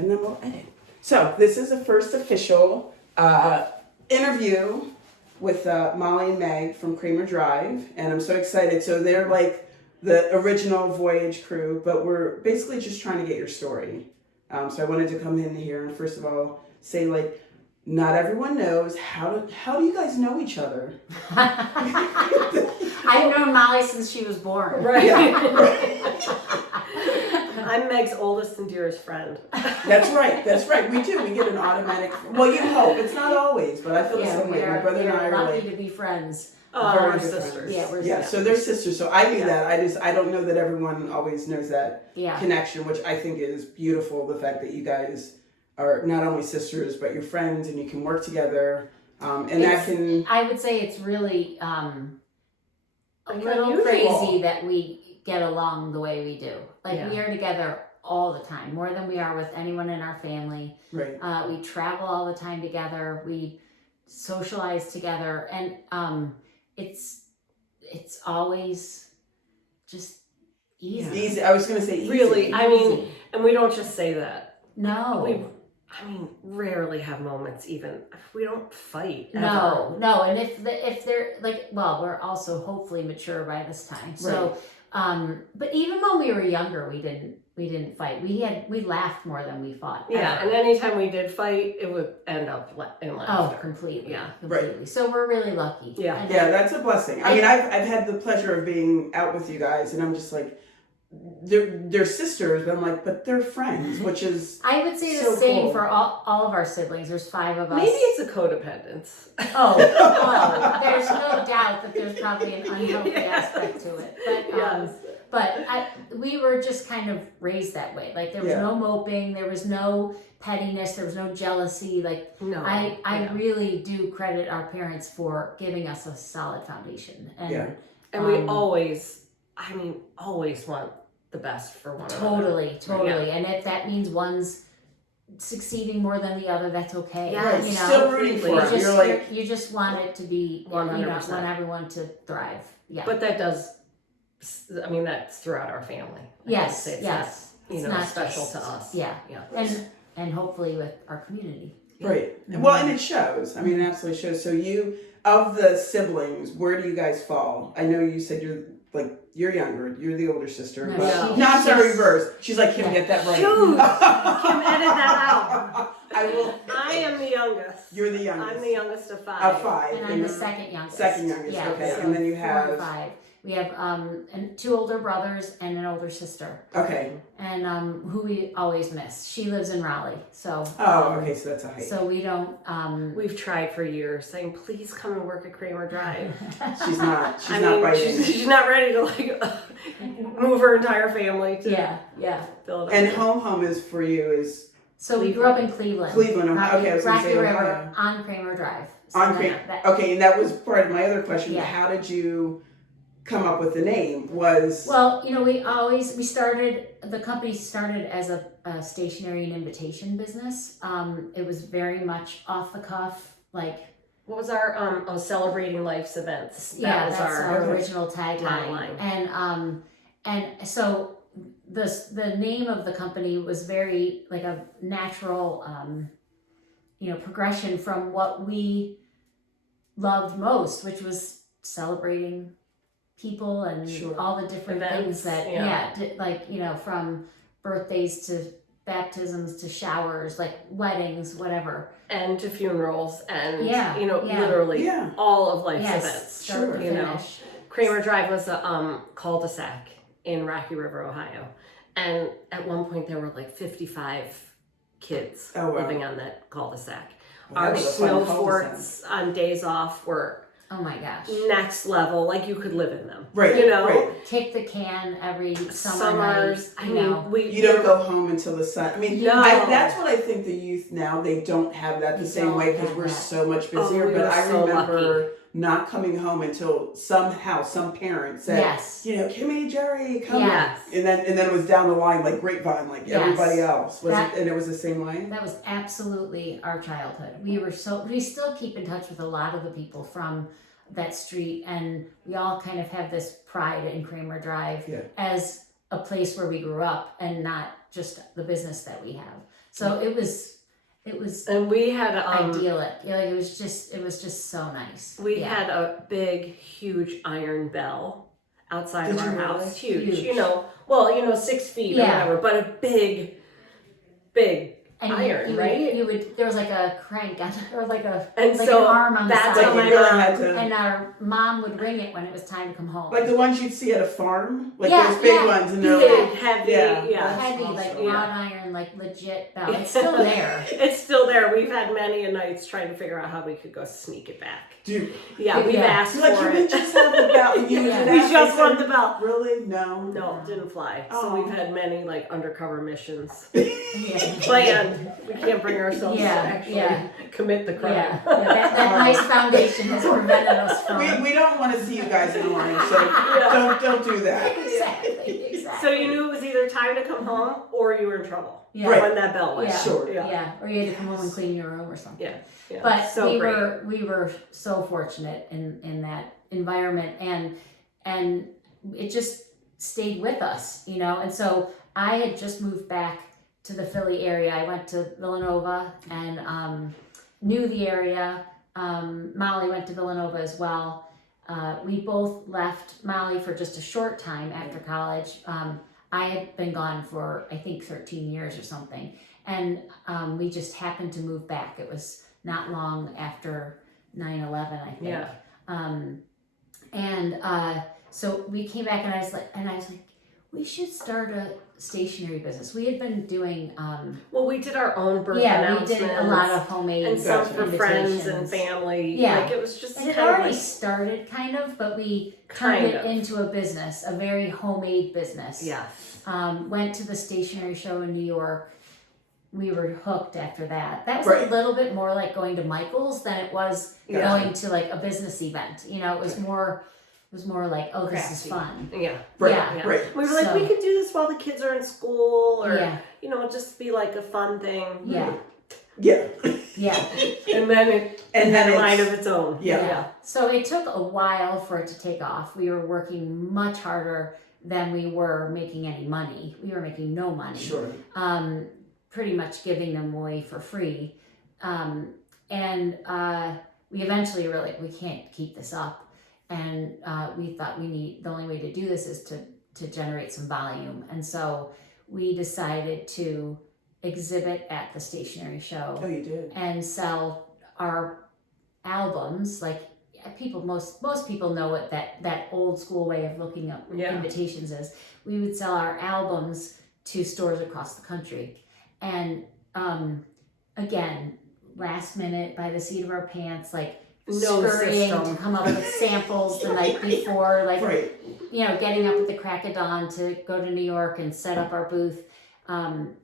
and then we'll edit. So this is the first official interview with Molly and Meg from Kramer Drive, and I'm so excited. So they're like the original Voyage crew, but we're basically just trying to get your story. So I wanted to come in here and first of all say, like, not everyone knows how do you guys know each other? I've known Molly since she was born. Right. Yeah. I'm Meg's oldest and dearest friend. That's right. We do. We get an automatic. Well, you hope it's not always, but I feel the same way. My brother and I are lucky like to be friends. We're good sisters. friends. Yeah, we're Yeah, so they're sisters. So I knew that. I don't know that everyone always knows that connection, which I think is beautiful. The fact that you guys are not only sisters, but you're friends and you can work together. And that can. I would say it's really a little unusual. crazy that we get along the way we do. Like we Yeah. are together all the time, more than we are with anyone in our family. Right. We travel all the time together. We socialize together, and it's always just easy. Easy. I was going to say easy. Really, I mean, Easy. and we don't just say that. No. We, rarely have moments even. We don't fight. No, and if they're like, well, we're also hopefully mature by this time. So, but even when we were younger, we didn't fight. We laughed more than we fought. Yeah, ever. and anytime we did fight, it would end up in laughter. Oh, completely. Yeah. Completely. Right. So we're really lucky. Yeah. And Yeah, that's a blessing. I mean, I've had the pleasure of being out with you guys, and I'm just like, they're sisters, but I'm like, but they're friends, which is I would say the so same cool. for all of our siblings. There's 5 of us. Maybe it's a codependence. Oh, there's no doubt that there's probably an unhealthy aspect to it. But Yes. we were just kind of raised that way. Like there was no moping, there was no pettiness, there was no jealousy. Like No. I really do credit our parents for giving us a solid foundation. And And we always want the best for one another. Totally. And if that means one's succeeding more than the other, that's okay. Yeah, right. You know, Still rooting for them. You're like, you just want it to be, you know, 100%. want everyone to thrive. Yeah. But that does, that's throughout our family. Yes. It's It's not not special just- to us. Yeah. Yeah. And hopefully with our community. right. Well, and it shows. I mean, it absolutely shows. So of the siblings, where do you guys fall? I know you said you're younger. You're the older sister. No, but she- no, I'm sorry, she's- reverse. She's like, Kim, get that right. Shoot! Kim, edit that out. I will. I am the youngest. You're the youngest. I'm the youngest of 5. Of 5. And I'm the second youngest. Second youngest, Yeah, okay. so And then you 4 have- and 5. We have 2 older brothers and an older sister. Okay. And who we always miss. She lives in Raleigh. So Okay, so that's a height. So we don't We've tried for years saying, please come and work at Kramer Drive. She's not biting. She's not ready to move her entire family to yeah. Philadelphia. And home is for you is So we grew up in Cleveland. Cleveland, Ohio. Okay, I was gonna Rocky say River Ohio. on Kramer Drive. So On that- Kramer. that- Okay, and that was part of my other question. Yeah. How did you come up with the name? Was Well, you know, the company started as a stationery and invitation business. It was very much off the cuff, like What was our celebrating life's events? that's was our okay. original tagline. And so the name of the company was very like a natural progression from what we loved most, which was celebrating people and Sure. all the different Events, things that from birthdays to baptisms to showers, like weddings, whatever. And to funerals and Yeah. literally Yeah. all of life's Yes, events. start to You know. finish. Kramer Drive was a cul-de-sac in Rocky River, Ohio. And at one point there were like 55 kids Oh, wow. living on that cul-de-sac. Well, that Our was a fun snow cul-de-sac. forts on days off were Oh my gosh. next level, like you could live in them. Right, You know? right. Kick the can every summer Summers, night. I You mean, know. You don't go home until the sun. I mean, No. that's what I think the youth now, they don't have that the They same don't way because have we're that. so much Oh, busier. we But were I so remember not coming home until somehow some parent said, Yes. Kimmy, Jerry, come. Yes. And then it was down the line like grapevine, like Yes. everybody else. That- And it was the same way? That was absolutely our childhood. We still keep in touch with a lot of the people from that street, and we all kind of have this pride in Kramer Drive Yeah. as a place where we grew up and not just the business that we have. So it was And we had idyllic. Like it was just so nice. we had a big, huge iron bell outside Did of our you house. really? Huge. Huge. 6 feet or Yeah. whatever, but a big And iron, right? You would there was like a crank on, or like an so arm on the that's side. how Like my you really mom had to, And our mom would ring it when it was time to come home. like the ones you'd see at a farm, like Yeah, those big yeah. ones, and they're big, like, heavy, yeah. yeah. Heavy, That's like awesome. wrought iron, like legit bell. It's still there. It's still there. We've had many a nights trying to figure out how we could go sneak it back. Dude, Yeah, we've Yeah. asked you're like, for can we it. just have the bell? And you Yeah. did We that? just They want said, the bell. Really? No. No, it didn't fly. So Oh. we've had many like undercover missions Yeah. planned. We can't bring ourselves Yeah, to actually yeah. commit the crime. Yeah, that nice foundation has prevented us from. We don't want to see you guys in orange, so don't do that. Exactly. So you knew it was either time to come home or you were in trouble. Yeah. Right. When that bell went. Yeah. Sure. Yeah, or you had to come home and clean your room or something. Yeah. But so great. we were so fortunate in that environment, and it just stayed with us, And so I had just moved back to the Philly area. I went to Villanova and knew the area. Molly went to Villanova as well. We both left Molly for just a short time after college. I had been gone for, I think, 13 years or something. And we just happened to move back. It was not long after 9/11, I think. Yeah. So we came back, and I was like, we should start a stationery business. We had been doing, Well, we did our own birth we announcements. did a lot of homemade and some for friends and invitations. family. Yeah. Like it was just And it kind of already like, started, kind of, but we turned Kind it of. into a business, a very homemade business. yeah. Went to the stationery show in New York. We were hooked after that. That was Right. a little bit more like going to Michael's than it was Gotcha. going to like a business event. It was more like, oh, this is Crafty. fun. Yeah. Right, Yeah. right. We were like, So- we could do this while the kids are in school, or Yeah, just be like a fun thing. yeah, Yeah. yeah. And then it And then had a it's- mind of its own. Yeah. So it took a while for it to take off. We were working much harder than we were making any money. We were making no money. Sure. Pretty much giving them away for free. We eventually were like, we can't keep this up. And we thought the only way to do this is to generate some volume. And so we decided to exhibit at the stationery show Oh, you did. and sell our albums. Like most people know what that old school way of looking up Yeah. invitations is. We would sell our albums to stores across the country. And again, last minute, by the seat of our pants, like No scurrying system. to come up with samples the night before, like Right. getting up at the crack of dawn to go to New York and set up our booth,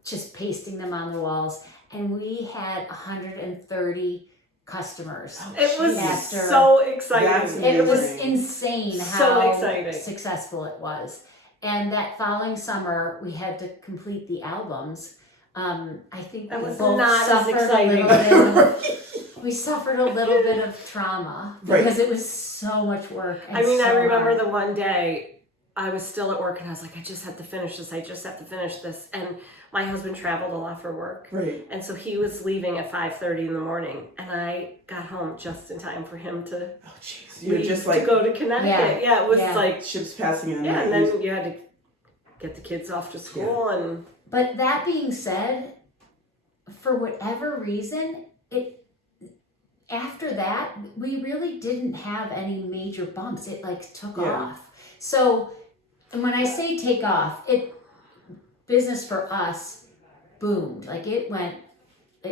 just pasting them on the walls. And we had 130 customers. It was After- so exciting. That's It was Amazing. insane So how exciting. successful it was. And that following summer, we had to complete the albums. I think That we was both not as suffered exciting. a little bit of, we suffered a little bit of trauma Right. because it was so much work. And I mean, I so remember hard. the one day I was still at work and I was like, I just have to finish this. And my husband traveled a lot for work. Right. And so he was leaving at 5:30 in the morning. And I got home just in time for him to Oh, jeez. You're leave just to like go to Connecticut. Yeah, it was Yeah. like, ships passing in the yeah, night. and then you had to get the kids off to school and But that being said, for whatever reason, after that, we really didn't have any major bumps. It like took Yeah. off. So, and when I say take off, business for us boomed. Like it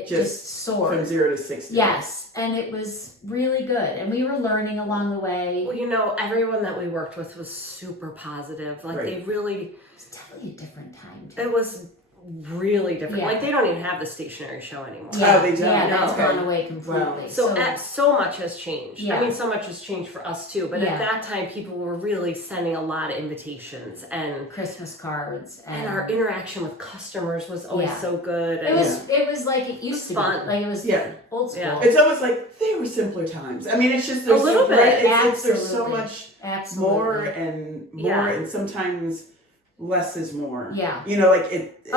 just soared. From 0 to 60. Yes, and it was really good. And we were learning along the way. well, everyone that we worked with was super positive. Like Right. they really, It's definitely a different time. Too. it was really different. Yeah. Like they don't even have the stationery show anymore. Yeah, they don't? yeah, that's Okay. gone away completely. Wow. So much has changed. Yeah. I mean, so much has changed for us too. But Yeah. at that time, people were really sending a lot of invitations, and Christmas cards our interaction with customers was always Yeah. so good. It And was like it used to Fun. be. Like it was Yeah. old school. Yeah. It's almost like they were simpler times. I mean, it's just there's A little so, bit. right? There's so Absolutely. much Absolutely. more and more, Yeah. and sometimes less is more. Yeah. You know, like it's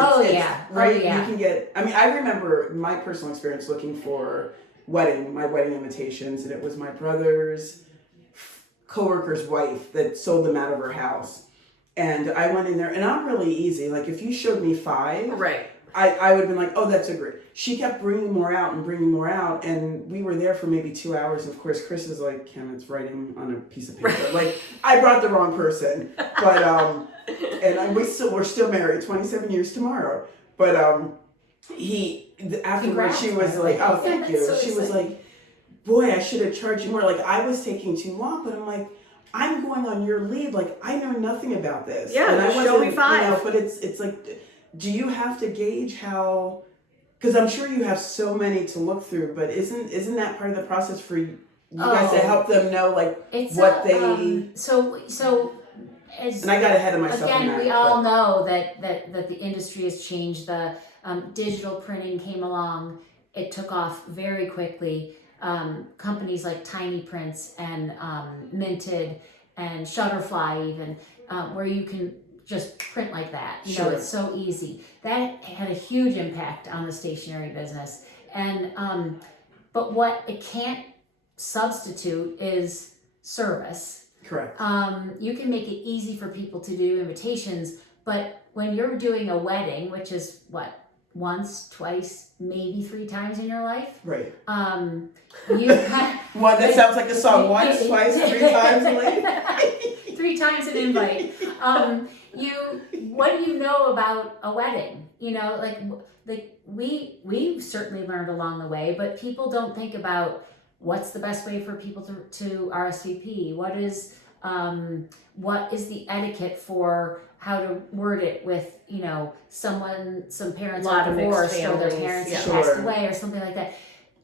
right. Yeah. You can get. I mean, I remember my personal experience looking for my wedding invitations, and it was my brother's coworker's wife that sold them out of her house. And I went in there, and I'm really easy. Like if you showed me 5, Right. I would have been like, oh, that's a great. She kept bringing more out and bringing more out, and we were there for maybe 2 hours. And of course, Chris is like, Kim, it's writing on a piece of paper. Right. Like I brought the wrong person, but we're still married, 27 years tomorrow. But afterwards she was like, oh, thank you. So she was like, boy, I should have charged you more. Like I was taking too long, but I'm like, I'm going on your lead. Like I know nothing about this. Yeah, and just show me 5. You know, but it's like, do you have to gauge how? Because I'm sure you have so many to look through, but isn't that part of the process for you guys to help them know like what they? So as and I got ahead of myself. Again, we all know that the industry has changed. The digital printing came along; it took off very quickly. Companies like Tiny Prints and Minted and Shutterfly, even where you can just print like that. You know, it's so easy. That had a huge impact on the stationery business. And but what it can't substitute is service. Correct. You can make it easy for people to do invitations, but when you're doing a wedding, which is what, once, twice, maybe 3 times in your life, Right. You One that sounds like a song. Once, twice, 3 times, like 3 times an invite. What do you know about a wedding? You know, like we certainly learned along the way, but people don't think about what's the best way for people to RSVP. What is the etiquette for how to word it with, you know, some parents are divorced or their parents have passed away or something like that.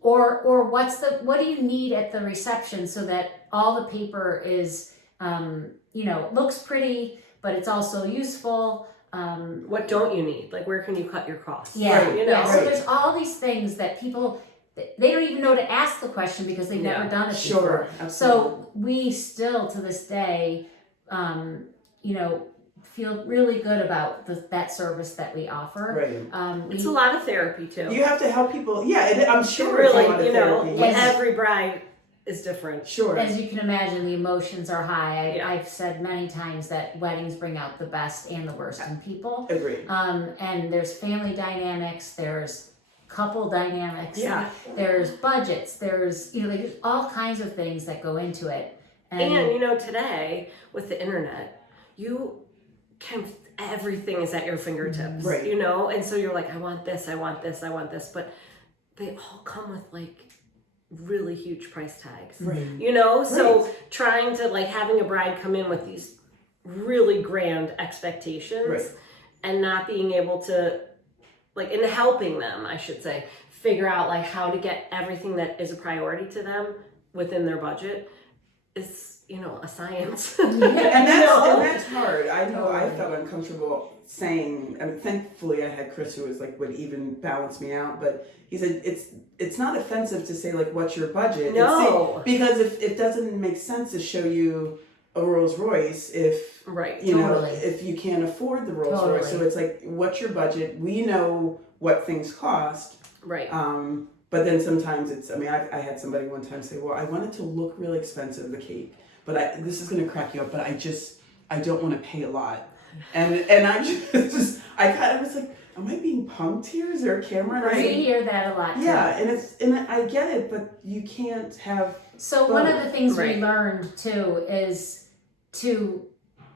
Or what do you need at the reception so that all the paper is, you know, looks pretty, but it's also useful. What don't you need? Like, where can you cut your costs? Yeah, right, you know? yeah. So there's all these things that people, they don't even know to ask the question because they've never done it before. Absolutely. So we still, to this day, you know, feel really good about that service that we offer. Right. It's a lot of therapy too. You have to help people. Yeah, I'm sure. Really, it's a lot of you know, therapy. every bride is different. Sure. As you can imagine, the emotions are high. I've said many times that weddings bring out the best and the worst in people. Agreed. And there's family dynamics, there's couple dynamics, there's budgets, there's, you know, there's all kinds of things that go into it. And you know, today with the internet, everything is at your fingertips. Right. You know, and so you're like, I want this, I want this, I want this, but they all come with like really huge price tags. Right. You know, so trying to like having a bride come in with these really grand expectations and not being able to like, in helping them, I should say, figure out like how to get everything that is a priority to them within their budget is, you know, a science. And that's hard. I know I felt uncomfortable saying, I mean, thankfully I had Chris who was like, would even balance me out, but he said, it's not offensive to say like, what's your budget? No. Because if it doesn't make sense to show you a Rolls Royce if you know if you can't afford the Rolls Royce. So it's like, what's your budget? We know what things cost. Right. But then sometimes it's, I mean, I had somebody one time say, well, I want it to look really expensive, the cake, but this is going to crack you up, but I don't want to pay a lot. And I kind of was like, am I being punked here? Is there a camera? Right. We hear that a lot too. Yeah, and I get it, but you can't have. So one of the things we learned too is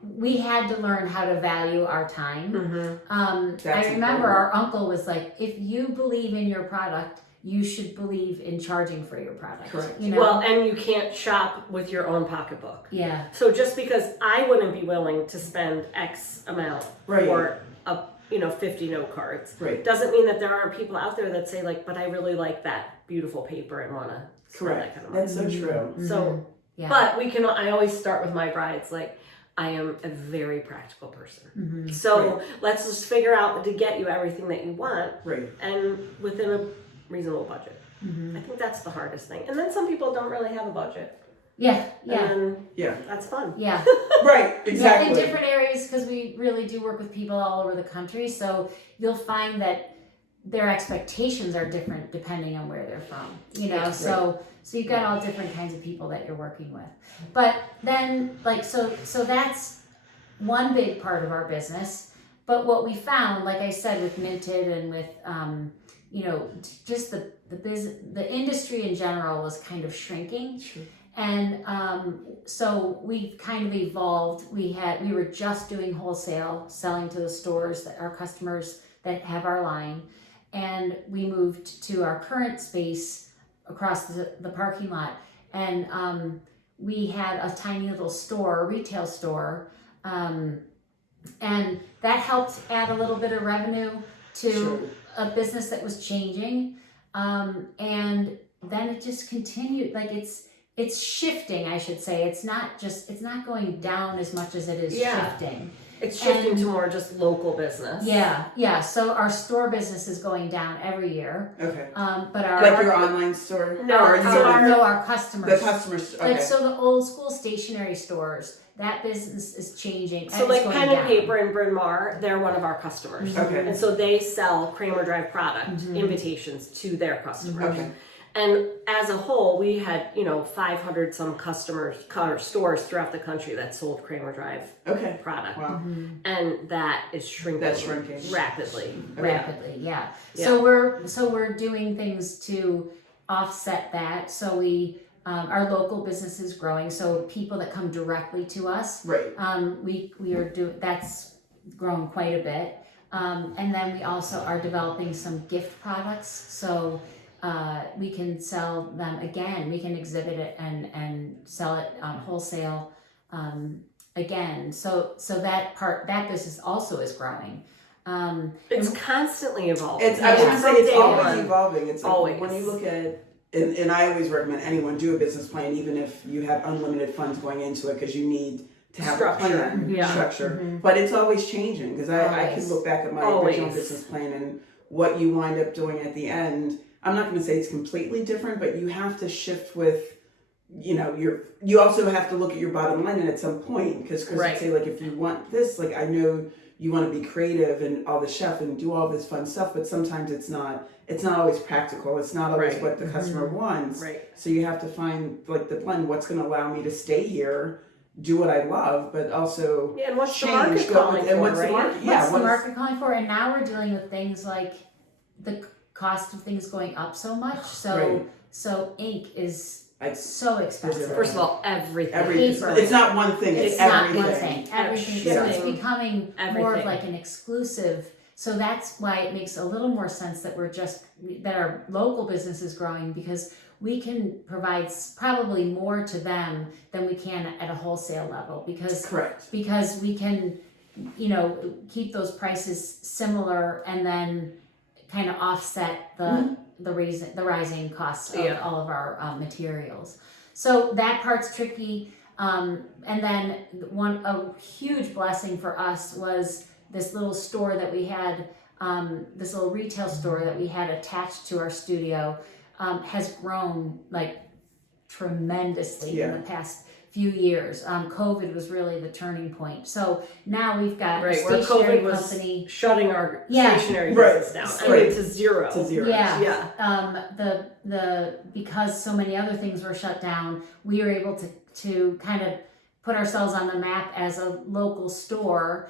we had to learn how to value our time. Mm-hmm. I remember our uncle was like, if you believe in your product, you should believe in charging for your product. Correct. You know? Well, and you can't shop with your own pocketbook. Yeah. So just because I wouldn't be willing to spend X amount for a 50 note cards, doesn't mean that there aren't people out there that say like, but I really like that beautiful paper and want to spend that kind of money. That's so true. Mm-hmm. So, but I always start with my brides like, I am a very practical person. Mm-hmm. So let's just figure out to get you everything that you want, and within a reasonable budget. Mm-hmm. I think that's the hardest thing. And then some people don't really have a budget. Yeah, yeah, And Yeah. that's fun. yeah. Right. Yeah, Exactly. in different areas, because we really do work with people all over the country. So you'll find that their expectations are different depending on where they're from. You know, Right. so you've got all different kinds of people that you're working with. But then, like, so that's one big part of our business. But what we found, like I said, with Minted and with you know, just the industry in general was kind of shrinking. Sure. And so we kind of evolved. We were just doing wholesale, selling to the stores that our customers that have our line, and we moved to our current space across the parking lot, and we had a tiny little store, a retail store, and that helped add a little bit of revenue to Sure. a business that was changing, and then it just continued. Like it's shifting, I should say. It's not going down as much as it is shifting. It's shifting And- to more just local business. Yeah. So our store business is going down every year. Okay. But our Like your online store? No, Or so your- our customers. the customers. Okay. Like so the old school stationery stores, that business is changing. So and like it's going Pen and down. Paper in Bryn Mawr, they're one of our customers. Okay. And so they sell Kramer Drive product Mhm. invitations to their customers. Okay. And as a whole, we had, 500 some customers, stores throughout the country that sold Kramer Drive Okay. product. Wow. And that is shrinking. That's shrinking. Rapidly. Rapidly, yeah. Yeah. So we're doing things to offset that. So we our local business is growing. So people that come directly to us, Right. we are that's grown quite a bit. And then we also are developing some gift products. So we can sell them again. We can exhibit it and sell it wholesale again. So that business also is growing. It's constantly evolving. I was gonna say From it's day always one. evolving. It's like Always. when you look at, and I always recommend anyone do a business plan, even if you have unlimited funds going into it, because you need to have Structure. a plan, Yeah. structure. But it's always changing, because I can Always. look back at my Always. original business plan and what you wind up doing at the end. I'm not going to say it's completely different, but you have to shift with, you also have to look at your bottom line at some point, because Chris Right. would say, like, if you want this, like, I know you want to be creative and all the chef and do all this fun stuff, but sometimes it's not always practical. It's not always Right. what the customer wants. Right. So you have to find like the blend, what's going to allow me to stay here, do what I love, but also Yeah, and what's the change, market go calling with, and for, what's right? the market? What's the what is- market calling for? And now we're dealing with things like the cost of things going up so much. Right. So ink is I- so expensive. First of all, everything. everything. Paper. It's not one thing. It's, It's not everything. one thing. Everything. So it's Shipping. becoming more Everything. of like an exclusive. So that's why it makes a little more sense that that our local business is growing, because we can provide probably more to them than we can at a wholesale level, Correct. because we can, keep those prices similar and then kind of offset the rising costs of Yeah. all of our materials. So that part's tricky. And then a huge blessing for us was this little store that we had, this little retail store that we had attached to our studio, has grown like tremendously in the past few years. COVID was really the turning point. So now we've got a Right, where stationary COVID was company. shutting our Yeah. stationary Right. business down. I Right. mean, to zero. To zero. Yeah. Yeah. Because so many other things were shut down, we were able to kind of put ourselves on the map as a local store.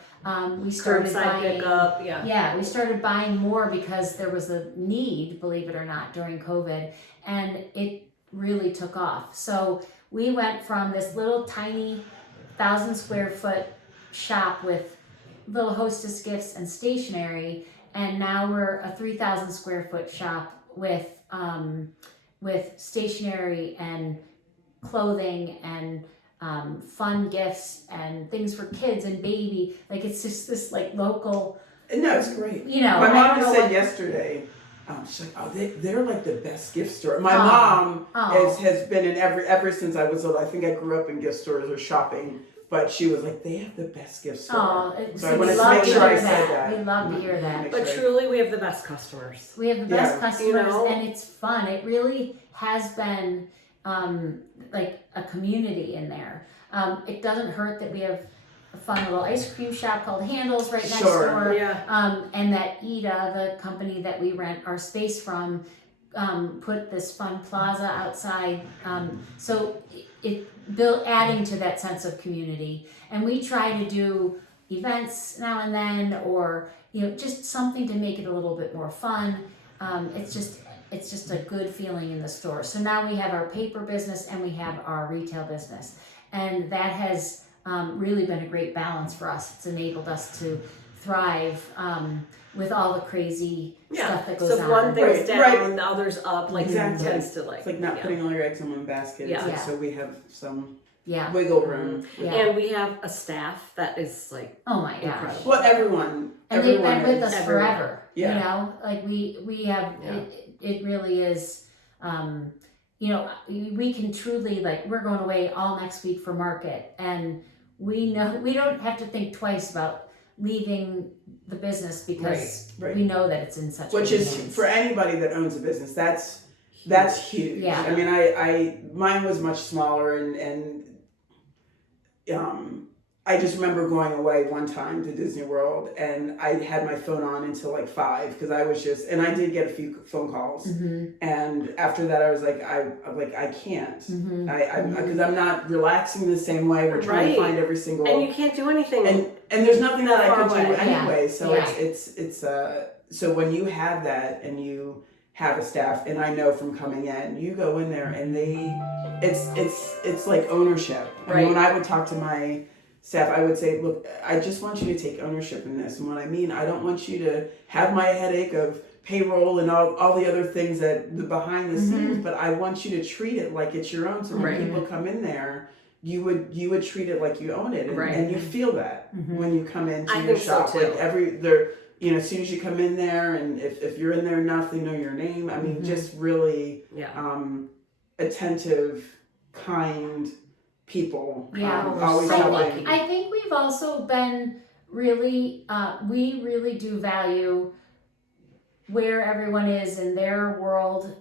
We started Curbside buying. pickup. Yeah. Yeah, we started buying more because there was a need, believe it or not, during COVID, and it really took off. So we went from this little tiny 1,000 square foot shop with little hostess gifts and stationery, and now we're a 3,000 square foot shop with stationery and clothing and fun gifts and things for kids and baby. Like, it's just this like local. No, it's great. My My mom just said yesterday, she's like, oh, they're like the best gift store. My mom has been in ever since I was little. I think I grew up in gift stores or shopping, but she was like, they have the best gift store. So I we wanted to love make to sure I hear said that. that. We love to hear that. But truly, we have the best customers. We have the best Yeah. customers, You know? and it's fun. It really has been like a community in there. It doesn't hurt that we have a fun little ice cream shop called Handles right next door. Yeah. And that Ida, the company that we rent our space from, put this fun plaza outside. So it built, adding to that sense of community. And we try to do events now and then, or just something to make it a little bit more fun. It's just a good feeling in the store. So now we have our paper business and we have our retail business, and that has really been a great balance for us. It's enabled us to thrive with all the crazy stuff that goes on. So if one thing's down, Right. the other's up. Like Exactly. it tends to like. It's like not putting all your eggs in one basket. Yeah. It's like, so we have some Yeah. wiggle room. Yeah. And we have a staff that is like Oh my gosh. incredible. Well, everyone. And they've everyone been with is- us everyone. forever. Yeah. You know, like we have, Yeah. it really is, we can truly, like, we're going away all next week for market, and we know we don't have to think twice about leaving the business because Right. we know that it's in such Which good is hands. for anybody that owns a business. That's huge. Yeah. I mean, I mine was much smaller, and I just remember going away one time to Disney World, and I had my phone on until like 5 because I was just, and I did get a few phone calls, and after that I was like, I can't, because I'm not relaxing the same way. We're trying to Right. find every single, And you can't do anything. and there's nothing that I Far could do away. anyway. So Yeah. it's so when you have that and you have a staff, and I know from coming in, you go in there and it's like ownership. I mean, Right. when I would talk to my staff, I would say, look, I just want you to take ownership in this. And what I mean, I don't want you to have my headache of payroll and all the other things that the behind the scenes, but I want you to treat it like it's your own. So when Right. people come in there, you would treat it like you own it, and, Right. and you feel that when you come into I your think so, shop. too. Like as soon as you come in there, and if you're in there enough, they know your name. I mean, just really attentive, kind people. Yeah. We're always so helping. lucky. I think we've also been really, we really do value where everyone is in their world,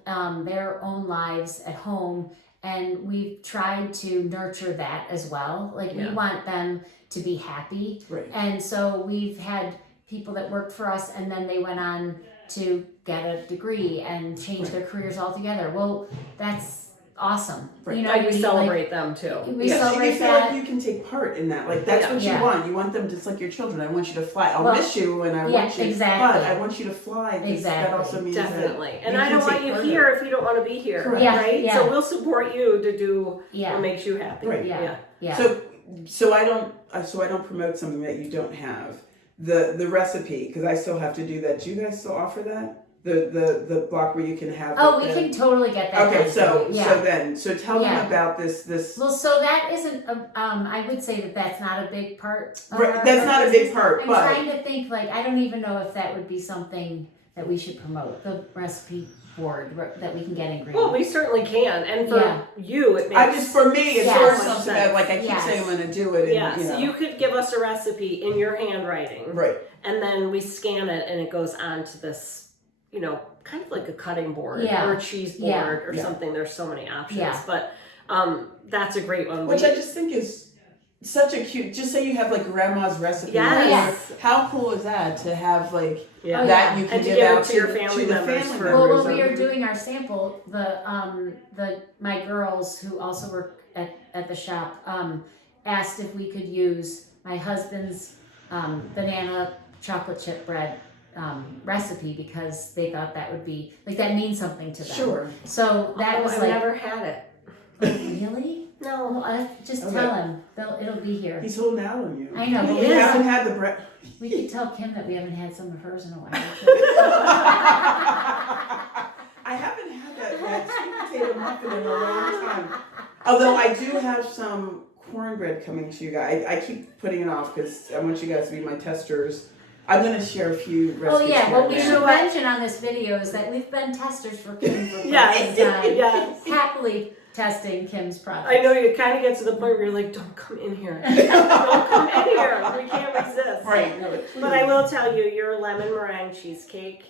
their own lives at home, and we've tried to nurture that as well. Like, we want them to be happy, Right. and so we've had people that worked for us, and then they went on to get a degree and change their careers altogether. Well, that's awesome. Right. You know, Like, what I we mean? celebrate them too. We Yeah, so celebrate you feel that. like you can take part in that. Like, that's what you Yeah. want. You want them just like your children. I want you to fly. I'll Well, miss you, and I yeah, want you. exactly. But I want you to fly. 'Cause Exactly. That also means Definitely. that And you I can don't want take you part here in it. if you don't want to be here. Correct. Yeah, Right? yeah. So we'll support you to do Yeah. what makes you happy. Right. Yeah. So I don't promote something that you don't have. The recipe, because I still have to do that. Do you guys still offer that? The block where you can have. Oh, like we the- can totally get that. Okay, done so for you. Yeah. so tell Yeah. them about this. Well, so that isn't. I would say that that's not a big part. Of Right, our that's not a big business. part, I'm but- trying to think. Like, I don't even know if that would be something that we should promote. The recipe board that we can get ingredients. Well, we certainly can. And for Yeah. you, it makes I just for me, it's Yes. sort of so much something sense. that like I keep Yes. saying I'm going to do it. And, Yeah, you know. so you could give us a recipe in your handwriting, Right. and then we scan it, and it goes onto this, kind of like a cutting board Yeah. or a cheese board Yeah. or Yeah. something. There's so many options, Yeah. but that's a great one. Which I just think is such a cute. Just say you have like grandma's recipe. Yes. How cool is that to have like yeah. Oh, that yeah. you can And to give give it out to your the- family to the members family for- members. Well, when or- we are doing our sample, my girls who also work at the shop asked if we could use my husband's banana chocolate chip bread recipe, because they thought that would be like, that means something to them. Sure. So that was I've like, never had it. really? No. Well, just Okay. tell him. It'll be here. He's holding out on you. I know, but You we haven't had the bread. We could tell Kim that we haven't had some of hers in a while. I haven't had that sweet potato muffin in a long time. Although I do have some cornbread coming to you guys. I keep putting it off because I want you guys to be my testers. I'm going to share a few recipes. Oh yeah, here what we and should there. mention on this video is that we've been testers for Kim for quite Yes. some time. Yes. Happily testing Kim's products. I know you kind of get to the point where you're like, don't come in here. Don't come in here. We can't resist. Right. No, But I will tell you, your lemon meringue cheesecake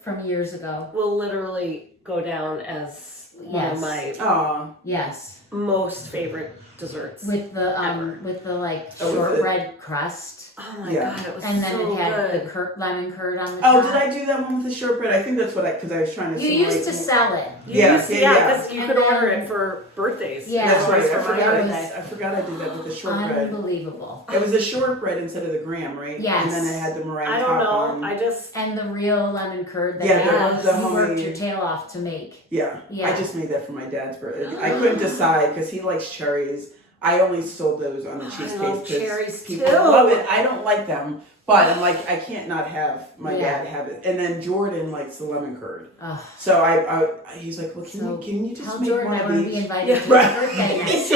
From years ago. will literally go down as one of my Oh, Yes. most favorite desserts. With the Ever. like Oh, with shortbread crust. Oh my Yeah. god, it was And then so it had good. the lemon curd on the oh, top. did I do that one with the shortbread? I think that's what because I was trying to. You used to sell it. You Yeah, used to, yeah. because you And could order then- it for birthdays. Yeah. That's right. For my birthday. I forgot I did that with the shortbread. Unbelievable. It was the shortbread instead of the graham, right? Yes. And then it had the meringue I top don't know. on. I just And the real lemon curd that Yeah, the you worked homemade- your tail off to make. Yeah. Yeah. I just made that for my dad's birthday. I couldn't decide because he likes cherries. I only sold those on the I cheesecake love cherries people too. love it. I don't like them, but I'm like I can't not have my Yeah. dad have it. And then Jordan likes the lemon curd, Ugh. so I he's like, well, So can you just Tell make Jordan one I of want to be these? invited Yeah. to Right. his birthday next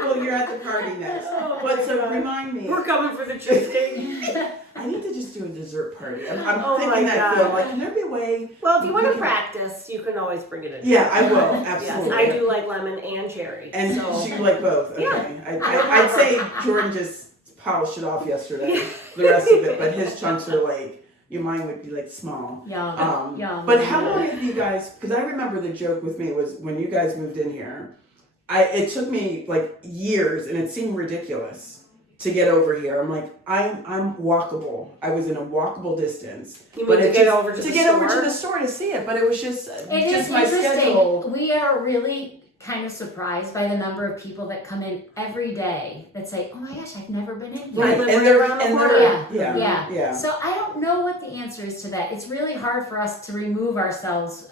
Well, you're at the party next. Oh But my so God. remind me, We're coming for the cheesecake. I need to just do a dessert party. I'm Oh thinking my that God. through. I'm like, can there be a way? Well, if you want to practice, you can always bring it in. Yeah, I will Yes, absolutely. I do like lemon and cherry. And so. you like both? Okay. Yeah. I'd say Jordan just polished it off yesterday. The rest of it, but his chunks are like mine would be like small. Yum. Yum. But how long have you guys? Because I remember the joke with me was when you guys moved in here. It took me like years, and it seemed ridiculous to get over here. I'm like, I'm walkable. I was in a walkable distance. You But mean to it get just- over to the get store? over to the store to see it, but it was just It is just my interesting. schedule. We are really kind of surprised by the number of people that come in every day that say, "Oh my gosh, I've never been in here." I live and right they're around the and corner. they're Yeah. yeah. So I don't know what the answer is to that. It's really hard for us to remove ourselves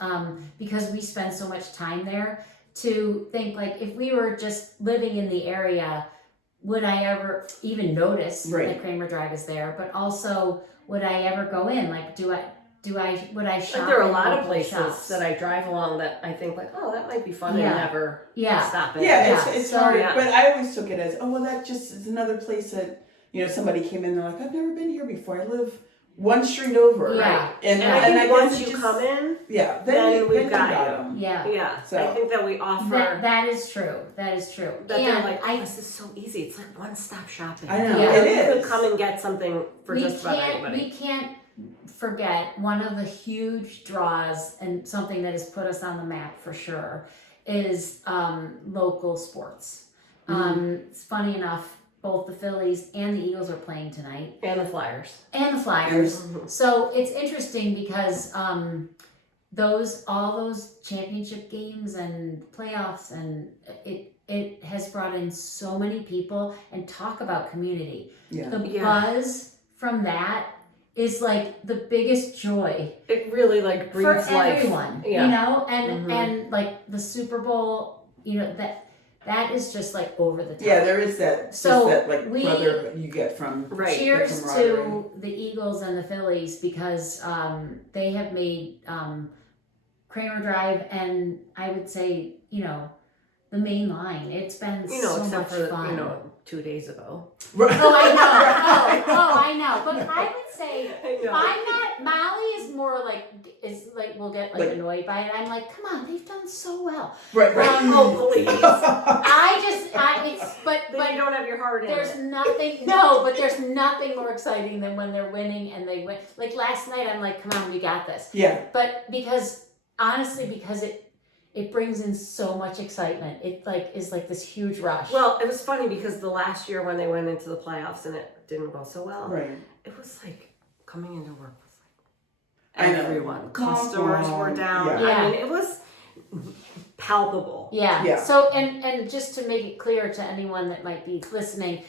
because we spend so much time there. To think like if we were just living in the area, would I ever even notice Right. that Kramer Drive is there? But also, would I ever go in? Like, would I shop? Like there are a in lot of local places shops? that I drive along that I think like, oh, that might be fun Yeah. and never Yeah. stop it. Yeah, Yeah, it's so- hard, Yeah. but I always took it as, oh well, that just is another place that somebody came in. They're like, I've never been here before. I live one street over. Yeah. And And I think guess once it you just- come in, yeah, then you- we've you got you. them. Yeah. yeah, So- I think that we offer That is true. That is true. that and they're like, oh, I this is so easy. It's like one-stop shopping. I know Yeah. it You is. could come and get something for we just about can't anybody. we can't forget one of the huge draws and something that has put us on the map for sure is local sports. It's funny enough, both the Phillies and the Eagles are playing tonight, And the Flyers. and the Flyers. Mhm. So it's interesting because all those championship games and playoffs and it has brought in so many people, and talk about community. Yeah. The Yeah. buzz from that is like the biggest joy It really like for breathes life. everyone, Yeah. you know, and Mhm. and like the Super Bowl, that is just like over the top. Yeah, there is that. So just that like we- brotherhood you get from. Right. Cheers the camaraderie. to the Eagles and the Phillies because they have made Kramer Drive, and I would say the main line. It's been so except much for fun. 2 days ago. Right. Oh, I Right. know. Oh, I know. But I would say I know. I'm not. Molly is more like will get like Like- annoyed by it. I'm like, come on, they've done so well. Right. Right. Oh, please. But Then you don't have your heart in there's it. nothing. But there's nothing more exciting than when they're winning and they win. Like last night, I'm like, come on, we got this. Yeah. But because it brings in so much excitement. It is like this huge rush. Well, it was funny because the last year when they went into the playoffs and it didn't go so well, Right. it was like coming into work was I like know. everyone. Customers were down. Yeah. Yeah. I mean, it was palpable. Yeah. Yeah. So and just to make it clear to anyone that might be listening,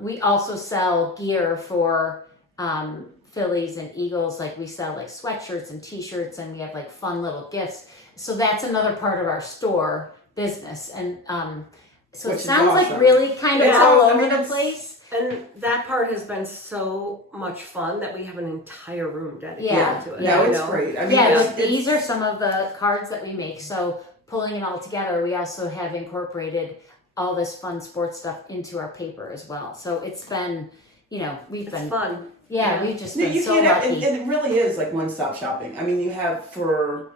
we also sell gear for Phillies and Eagles. Like we sell like sweatshirts and T-shirts, and we have like fun little gifts. So that's another part of our store business, and so Which it is sounds like awesome. really kind of Yeah. all I over mean, the it's- place. And that part has been so much fun that we have an entire room dedicated Yeah. to it. Yeah. No, you it's know? great. I mean, Yeah, it's- these are some of the cards that we make. So pulling it all together, we also have incorporated all this fun sports stuff into our paper as well. So it's been, we've It's been, fun. yeah, we've just No, been you so can't have, lucky. it really is like one-stop shopping. I mean, you have for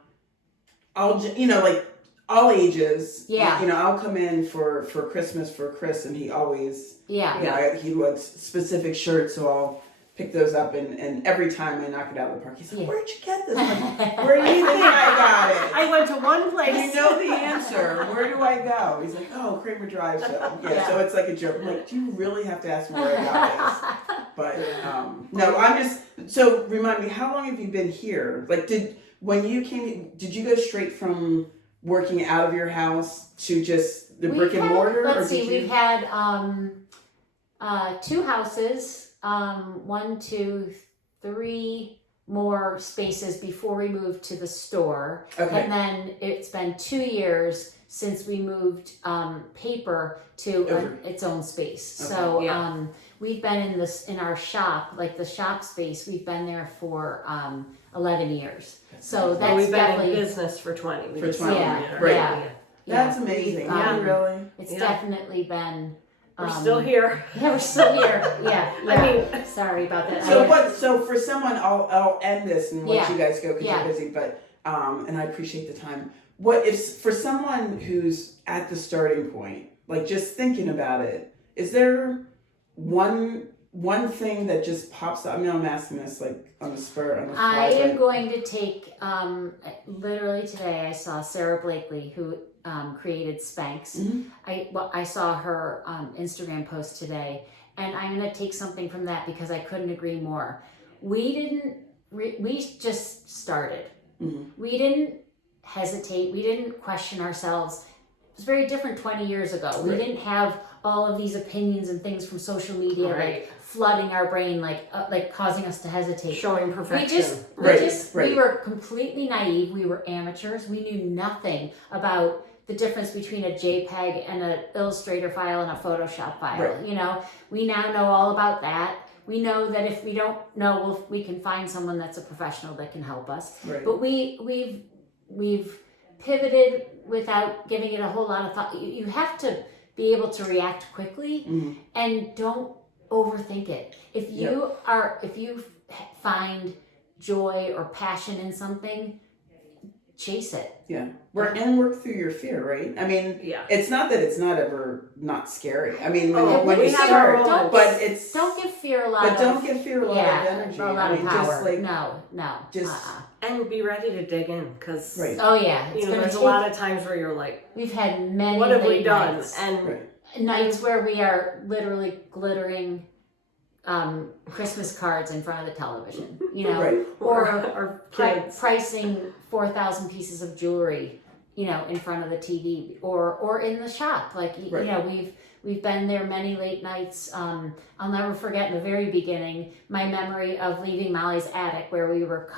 all, like all ages. Yeah. I'll come in for Christmas for Chris, and he always, Yeah, he likes specific shirts, so I'll pick those up, and every time I knock it out of the park, he's like, Yeah. "Where'd you get this?" I'm like, "Where do you think I got it?" I went to one place. You know the answer. Where do I go? He's like, "Oh, Kramer Drive." So yeah, so it's like a joke. I'm like, do you really have to ask me where I got this? But no, I'm just. So remind me, how long have you been here? Like, when you came, did you go straight from working out of your house to just the brick and mortar? Let's see, did you... we've had 2 houses, 1, 2, 3 more spaces before we moved to the store. Okay. And then it's been 2 years since we moved paper to its own space. Okay. So we've been in our shop, like the shop space, we've been there for 11 years. So that's we've been definitely in business for 20. For 20, yeah, right. yeah. That's Yeah. amazing. We've, Really? It's Yeah. definitely been. We're still here. Yeah, we're still here. Yeah. I mean, sorry about that. So for someone, I'll end this and let Yeah. you guys go because Yeah. you're busy. But and I appreciate the time. What if for someone who's at the starting point, like just thinking about it, is there one thing that just pops up? I mean, I'm asking this like on the spur, on the fly. I am going to take literally today. I saw Sarah Blakely, who created Spanx. Mm-hmm. I saw her Instagram post today, and I'm going to take something from that because I couldn't agree more. We just started. Mm-hmm. We didn't hesitate. We didn't question ourselves. It was very different 20 years ago. Right. We didn't have all of these opinions and things from social media like flooding our brain, like causing us to hesitate. Showing perfection. We were completely naive. We were amateurs. We knew nothing about the difference between a JPEG and an Illustrator file and a Photoshop file. Right. You know, we now know all about that. We know that if we don't know, we can find someone that's a professional that can help us. Right. But we've pivoted without giving it a whole lot of thought. You have to be able to react quickly and don't overthink it. If you find joy or passion in something, chase it. Yeah. Work through your fear, right? I mean, it's not that it's not ever not scary. I mean, when you start, don't give fear a lot of energy. A lot of power. Just like, no. And be ready to dig in because oh yeah, there's a lot of times where you're like, we've had many what have we done? nights, And nights where we are literally glittering Christmas cards in front of the television, or pricing 4,000 pieces of jewelry, in front of the TV or in the shop. Like, we've been there many late nights. I'll never forget in the very beginning, my memory of leaving Molly's attic where we were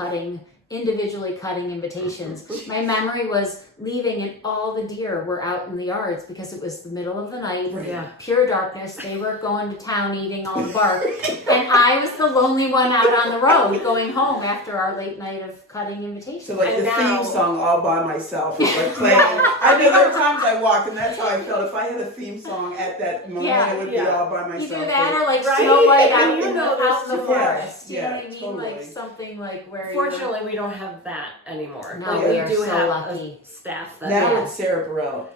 individually cutting invitations. My memory was leaving and all the deer were out in the yards because it was the middle of the night, pure darkness. They were going to town eating all the bark. And I was the lonely one out on the road going home after our late night of cutting invitations. So like the theme song all by myself is like playing. I know there are times I walk and that's how I felt. If I had a theme song at that moment, it would be all by myself. You do that or like Snow White out in the forest. You know what I mean? Totally. Like something like where fortunately we don't have that anymore. No, we we are do so have lucky. A staff that now it's Sarah Burrell,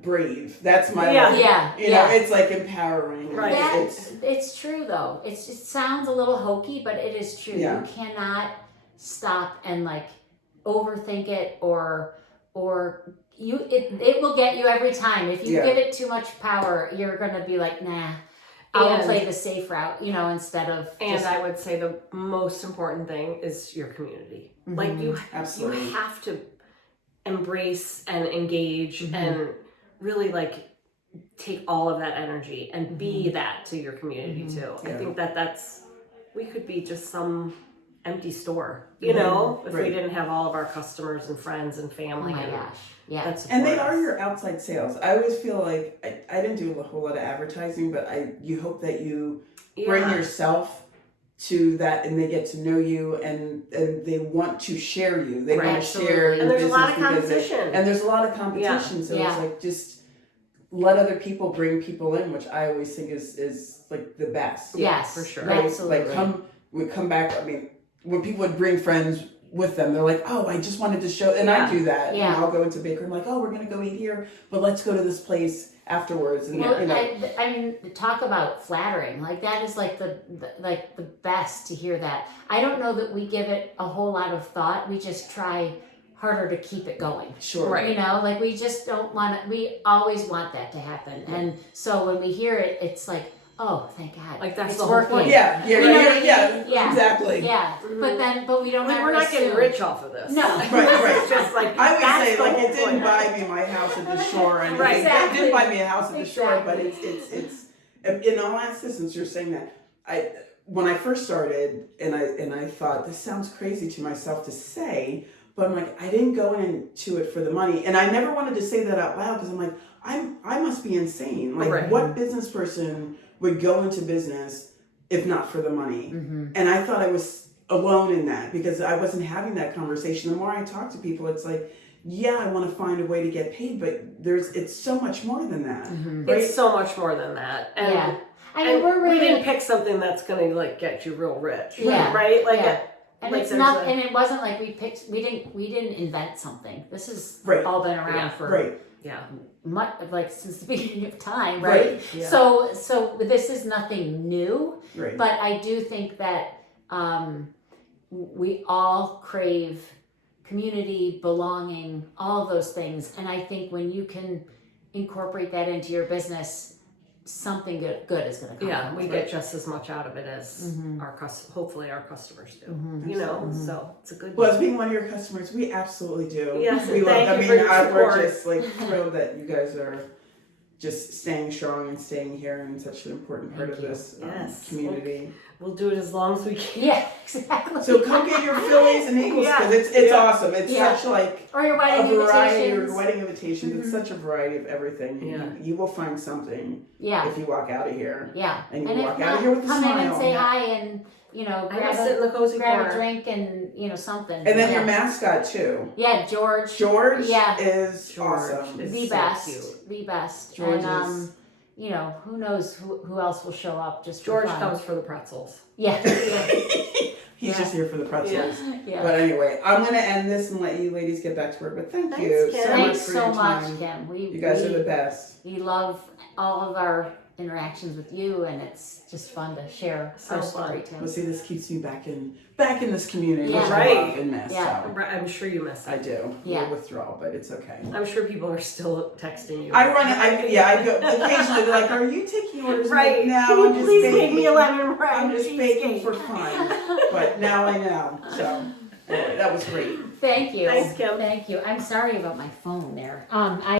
Brave. That's my life. It's like empowering. Right. It's true though. It sounds a little hokey, but it is true. Yeah. You cannot stop and like overthink it or it will get you every time. If you give it too much power, you're gonna be like, nah. I'll play the safe route, instead of. And I would say the most important thing is your community. Mm-hmm. Like you Absolutely. have to embrace and engage and really like take all of that energy and be that to your community too. I think we could be just some empty store, if we didn't have all of our customers and friends and family. Oh my gosh. Yeah. And they are your outside sales. I always feel like I didn't do a whole lot of advertising, but you hope that you bring yourself to that and they get to know you and they want to share you. They want to share your and there's a business lot of competition. And there's a lot of competition. So it's like just let other people bring people in, which I always think is like the best. Yes, for sure. Right? Absolutely. Like we come back, I mean, when people would bring friends, with them. They're like, oh, I just wanted to show, and I do that. Yeah. And I'll go into bakery. I'm like, oh, we're gonna go eat here, but let's go to this place afterwards. And Well, you know, I mean, talk about flattering. Like that is like the best to hear that. I don't know that we give it a whole lot of thought. We just try harder to keep it going. sure, Right. You know, like we just don't want to. We always want that to happen, and so when we hear it, it's like, oh, thank God, Like, that's it's the whole working. point. Yeah, You know what I mean? yeah, exactly. Yeah, but we don't. Like, ever we're not getting assume. rich off of this. No. Right, right. It's just like, I would that's say the like whole it didn't point. buy me my house at the shore, and Right. it Exactly. didn't buy me a house at the shore, but Exactly. it's in all honesty, since you're saying that, when I first started, and I thought this sounds crazy to myself to say, but I'm like, I didn't go into it for the money, and I never wanted to say that out loud because I'm like, I must be insane. Like, Right. what business person would go into business if not for the money? Mm-hmm. And I thought I was alone in that because I wasn't having that conversation. The more I talk to people, it's like, yeah, I want to find a way to get paid, but it's so much more than that. Mm-hmm. Right? It's so much more than that. And, Yeah. I mean, and we're really. we didn't pick something that's going to like get you real rich. Yeah. Right? Like, Yeah. And like it's there's not, a- and it wasn't like we didn't invent something. This has Right. all been around Yeah. for Right. yeah. much, like since the beginning of time, Right. right? Yeah. So this is nothing new, Right. but I do think that we all crave community, belonging, all of those things, and I think when you can incorporate that into your business, something good is going to come. Yeah, from we it. get just as much out of it as Mhm. hopefully our customers do. Mhm. You know, Absolutely. so it's a good. Well, as being one of your customers, we absolutely do. Yes, we and love. thank I you mean, for your we're support. just like thrilled that you guys are just staying strong and staying here and such an important part Thank of you. this Yes. community. We'll do it as long as we can. Yeah, exactly. So come get your Phillies and Eagles because it's Yeah. awesome. It's Yeah. such like or your a wedding variety invitations. of wedding invitations. It's Mhm. such a variety of everything. Yeah. You will find something Yeah, if you walk out of here. yeah. And you if walk out not, of here with a come in and smile. say hi and I grab just sit in the cozy grab corner. a drink and something. And then yeah. your mascot too. Yeah, George. George Yeah. is George awesome. is The so best. cute. The best. George and is- who knows who else will show up just for George fun. comes for the pretzels. Yeah. He's Yeah. just here for the pretzels. Yeah. But anyway, I'm going to end this and let you ladies get back to work. But thank Thanks, you Kim. so Thanks much for so your much, time. Kim. You guys are the best. We love all of our interactions with you, and it's just fun to share So our fun. story too. Well, see, this keeps me back in this community, Yeah. which Right. I love and miss. Yeah. So I'm sure you miss I it. do. Yeah. A withdrawal, but it's okay. I'm sure people are still texting you. I run it. I go occasionally. They're like, "Are you taking orders?" I'm Right. Like, no, Can you I'm just please baking. make me a lemon bread? I'm just baking cheesecake?" for fun. But now I know. So anyway, that was great. Thank you. Thanks, Kim. Thank you. I'm sorry about my phone there.